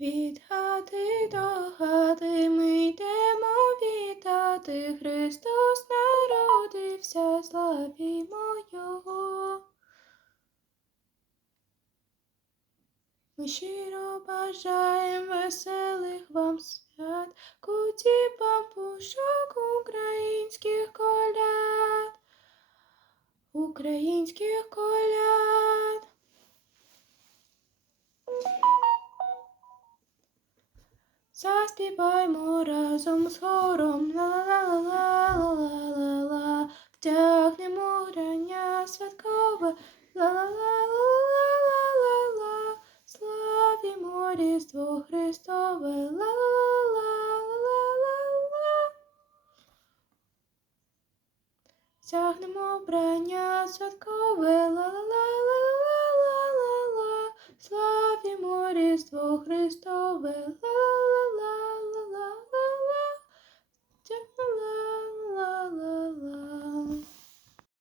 Від хати до хати ми йдемо вітати. Христос народився, славімо Його. Ми щиро бажаєм веселих вам свят, куті пампушок українських коляд, українських коляд. Заспіваймо разом з хором ла-ла-ла-ла-ла-ла-ла, втягнемо рання святкове ла-ла-ла-ла-ла-ла-ла, славімо Різдво Христове ла-ла-ла-ла-ла-ла. Тягнемо брання святкове ла-ла-ла-ла-ла-ла-ла, славімо Різдво Христове